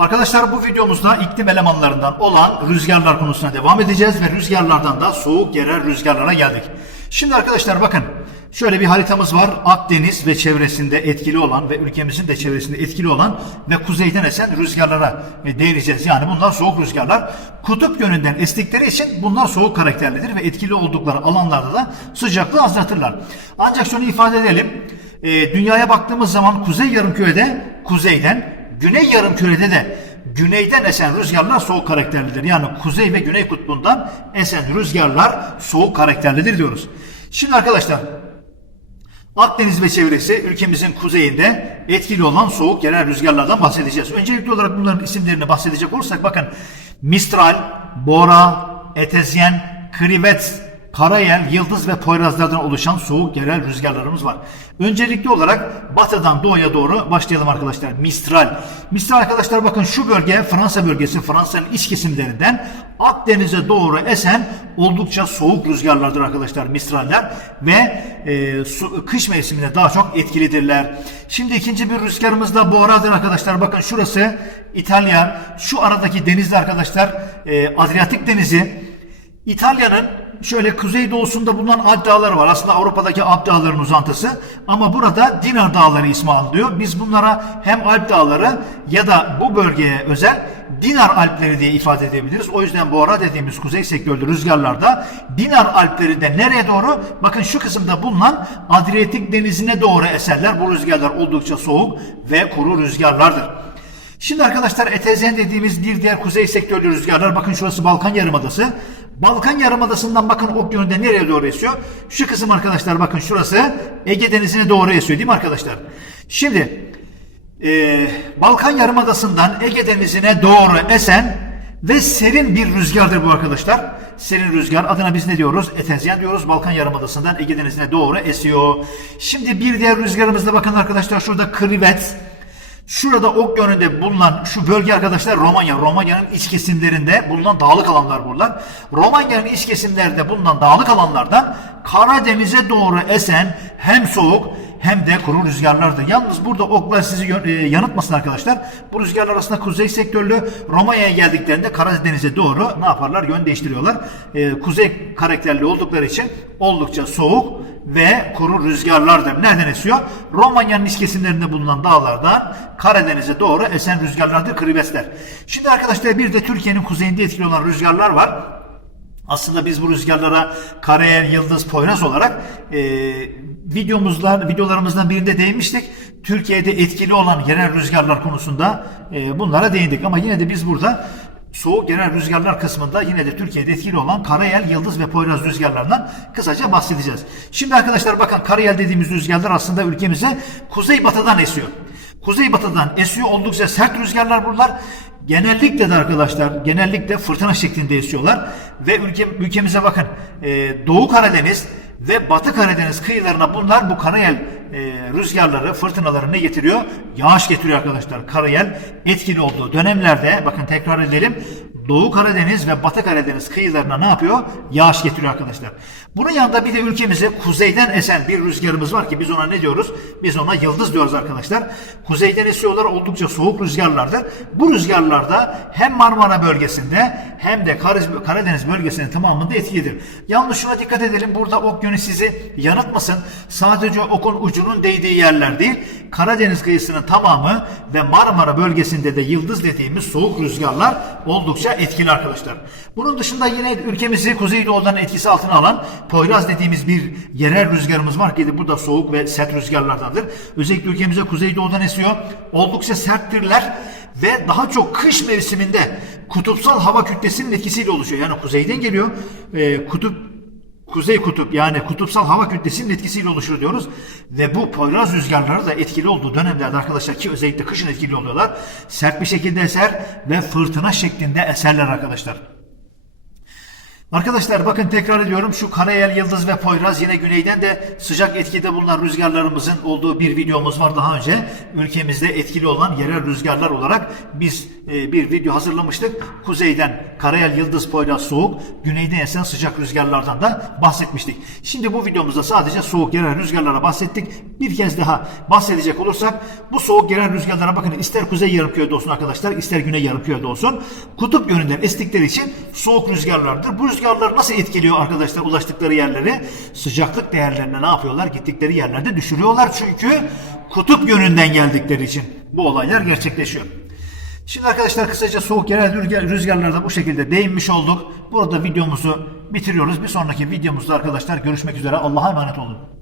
Arkadaşlar bu videomuzda iklim elemanlarından olan rüzgarlar konusuna devam edeceğiz ve rüzgarlardan da soğuk yerel rüzgarlara geldik. Şimdi arkadaşlar bakın şöyle bir haritamız var. Akdeniz ve çevresinde etkili olan ve ülkemizin de çevresinde etkili olan ve kuzeyden esen rüzgarlara e, değineceğiz. Yani bunlar soğuk rüzgarlar. Kutup yönünden estikleri için bunlar soğuk karakterlidir ve etkili oldukları alanlarda da sıcaklığı azaltırlar. Ancak şunu ifade edelim. E, dünyaya baktığımız zaman kuzey yarımkürede kuzeyden Güney yarımkürede de güneyden esen rüzgarlar soğuk karakterlidir. Yani kuzey ve güney kutbundan esen rüzgarlar soğuk karakterlidir diyoruz. Şimdi arkadaşlar Akdeniz ve çevresi ülkemizin kuzeyinde etkili olan soğuk yerel rüzgarlardan bahsedeceğiz. Öncelikli olarak bunların isimlerini bahsedecek olursak bakın Mistral, Bora, Etezyen, Krivet, Karayel, Yıldız ve Poyrazlardan oluşan soğuk yerel rüzgarlarımız var. Öncelikli olarak batıdan doğuya doğru başlayalım arkadaşlar. Mistral. Mistral arkadaşlar bakın şu bölge Fransa bölgesi, Fransa'nın iç kesimlerinden Akdeniz'e doğru esen oldukça soğuk rüzgarlardır arkadaşlar Mistraller ve e, su, kış mevsiminde daha çok etkilidirler. Şimdi ikinci bir rüzgarımız da Bora'dır arkadaşlar. Bakın şurası İtalya. Şu aradaki denizde arkadaşlar e, Adriyatik Denizi. İtalya'nın şöyle kuzeydoğusunda bulunan Alp Dağları var. Aslında Avrupa'daki Alp Dağları'nın uzantısı. Ama burada Dinar Dağları ismi alınıyor. Biz bunlara hem Alp Dağları ya da bu bölgeye özel Dinar Alpleri diye ifade edebiliriz. O yüzden bu ara dediğimiz kuzey sektörlü rüzgarlarda Dinar Alpleri'nde nereye doğru? Bakın şu kısımda bulunan Adriyatik Denizi'ne doğru eserler. Bu rüzgarlar oldukça soğuk ve kuru rüzgarlardır. Şimdi arkadaşlar Etezen dediğimiz bir diğer kuzey sektörlü rüzgarlar. Bakın şurası Balkan Yarımadası. Balkan Yarımadası'ndan bakın ok yönünde nereye doğru esiyor? Şu kısım arkadaşlar bakın şurası Ege Denizi'ne doğru esiyor değil mi arkadaşlar? Şimdi e, Balkan Yarımadası'ndan Ege Denizi'ne doğru esen ve serin bir rüzgardır bu arkadaşlar. Serin rüzgar adına biz ne diyoruz? Etezyen diyoruz. Balkan Yarımadası'ndan Ege Denizi'ne doğru esiyor. Şimdi bir diğer rüzgarımızda bakın arkadaşlar şurada Krivet. Şurada ok yönünde bulunan şu bölge arkadaşlar Romanya. Romanya'nın iç kesimlerinde bulunan dağlık alanlar buralar. Romanya'nın iç kesimlerinde bulunan dağlık alanlardan Karadeniz'e doğru esen hem soğuk hem de kuru rüzgarlardır. Yalnız burada oklar sizi e, yanıltmasın arkadaşlar. Bu rüzgarlar aslında kuzey sektörlü Romanya'ya geldiklerinde Karadeniz'e doğru ne yaparlar? Yön değiştiriyorlar. E, kuzey karakterli oldukları için oldukça soğuk ve kuru rüzgarlardır. Nereden esiyor? Romanya'nın iç kesimlerinde bulunan dağlardan Karadeniz'e doğru esen rüzgarlardır, kribesler. Şimdi arkadaşlar bir de Türkiye'nin kuzeyinde etkili olan rüzgarlar var. Aslında biz bu rüzgarlara Karayel, Yıldız, Poyraz olarak e, videomuzlar, videolarımızdan birinde değinmiştik. Türkiye'de etkili olan yerel rüzgarlar konusunda e, bunlara değindik. Ama yine de biz burada soğuk yerel rüzgarlar kısmında yine de Türkiye'de etkili olan Karayel, Yıldız ve Poyraz rüzgarlarından kısaca bahsedeceğiz. Şimdi arkadaşlar bakın Karayel dediğimiz rüzgarlar aslında ülkemize kuzeybatıdan esiyor. Kuzeybatıdan esiyor oldukça sert rüzgarlar bunlar. Genellikle de arkadaşlar genellikle fırtına şeklinde esiyorlar ve ülke, ülkemize bakın e, Doğu Karadeniz ve Batı Karadeniz kıyılarına bunlar bu karayel e, rüzgarları, fırtınaları ne getiriyor? Yağış getiriyor arkadaşlar. Karayel etkili olduğu dönemlerde bakın tekrar edelim. Doğu Karadeniz ve Batı Karadeniz kıyılarına ne yapıyor? Yağış getiriyor arkadaşlar. Bunun yanında bir de ülkemize kuzeyden esen bir rüzgarımız var ki biz ona ne diyoruz? Biz ona yıldız diyoruz arkadaşlar. Kuzeyden esiyorlar oldukça soğuk rüzgarlardır. Bu rüzgarlarda hem Marmara bölgesinde hem de Kar- Karadeniz bölgesinin tamamında etkilidir. Yalnız şuna dikkat edelim. Burada ok yönü sizi yanıltmasın. Sadece okun ucunun değdiği yerler değil. Karadeniz kıyısının tamamı ve Marmara bölgesinde de yıldız dediğimiz soğuk rüzgarlar oldukça etkili arkadaşlar. Bunun dışında yine ülkemizi kuzeydoğudan etkisi altına alan Poyraz dediğimiz bir yerel rüzgarımız var ki bu da soğuk ve sert rüzgarlardandır. Özellikle ülkemize kuzeydoğudan esiyor. Oldukça serttirler ve daha çok kış mevsiminde kutupsal hava kütlesinin etkisiyle oluşuyor. Yani kuzeyden geliyor. E, kutup Kuzey kutup yani kutupsal hava kütlesinin etkisiyle oluşur diyoruz. Ve bu Poyraz rüzgarları da etkili olduğu dönemlerde arkadaşlar ki özellikle kışın etkili oluyorlar. Sert bir şekilde eser ve fırtına şeklinde eserler arkadaşlar. Arkadaşlar bakın tekrar ediyorum şu Karayel, Yıldız ve Poyraz yine güneyden de sıcak etkide bulunan rüzgarlarımızın olduğu bir videomuz var daha önce. Ülkemizde etkili olan yerel rüzgarlar olarak biz e, bir video hazırlamıştık. Kuzeyden Karayel, Yıldız, Poyraz soğuk, güneyden esen sıcak rüzgarlardan da bahsetmiştik. Şimdi bu videomuzda sadece soğuk yerel rüzgarlara bahsettik. Bir kez daha bahsedecek olursak bu soğuk yerel rüzgarlara bakın ister kuzey yarımkürede olsun arkadaşlar ister güney yarımkürede olsun kutup yönünden estikleri için soğuk rüzgarlardır. Bu nasıl etkiliyor arkadaşlar ulaştıkları yerleri? Sıcaklık değerlerini ne yapıyorlar? Gittikleri yerlerde düşürüyorlar çünkü kutup yönünden geldikleri için bu olaylar gerçekleşiyor. Şimdi arkadaşlar kısaca soğuk yerel rüzgar, rüzgarlarda bu şekilde değinmiş olduk. Burada videomuzu bitiriyoruz. Bir sonraki videomuzda arkadaşlar görüşmek üzere. Allah'a emanet olun.